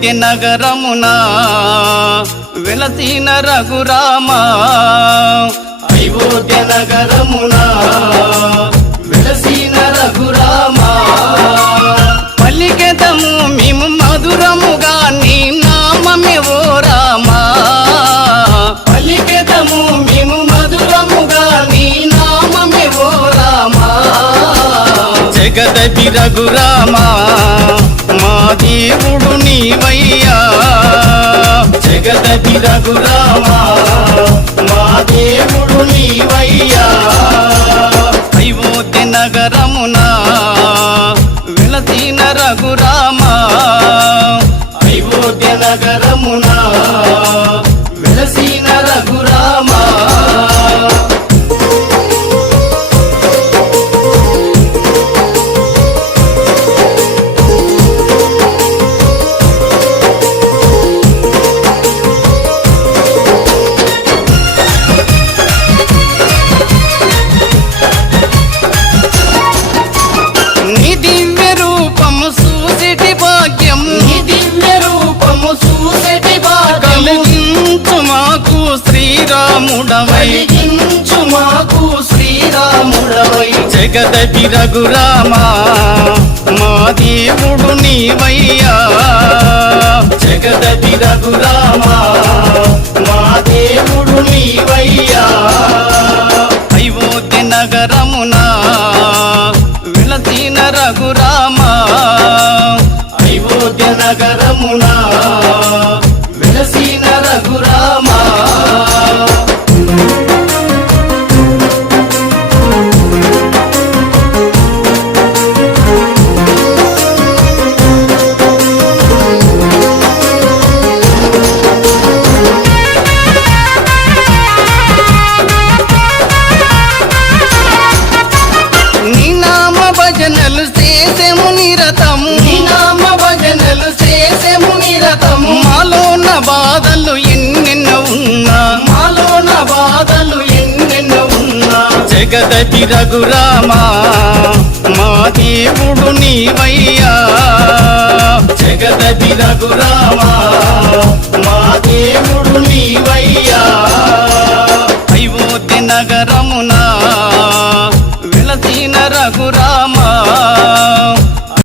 అయోధ్య నగరమున వెలసిన రఘురామా అయోధ్య నగరమున వెలసిన రఘురామా పలికెదము మేము మధురముగా నీ నామమే ఓ రామా పలికెదము మేము మధురముగా నీ నామమే ఓ రామా జగదపి రఘురామా మా దేవుడు నీవయ్యా జగదపి రఘురామా మా దేవుడు నీవయ్యా అయోధ్య నగరమున వెలసిన రఘురామా అయోధ్య నగరమున వెలసిన రఘురామా కలిగించు మాకు శ్రీరాముడవై జగదపి రఘురామా మా దేవుడు నీవయ్యా జగదపి రఘురామా మా దేవుడు నీవయ్యా అయోధ్య నగరమున వెలసిన రఘురామా అయోధ్య నగరమున వెలసిన రఘురామా భజనలు చేసేము నిరతము నీ నామ భజనలు చేసేము నిరతము మాలోన బాధలు ఎన్నెన్నో ఉన్నా మాలోన బాధలు ఎన్నెన్నో ఉన్నా జగదపి రఘురామా మా దేవుడు నీవయ్యా జగదపి రఘురామా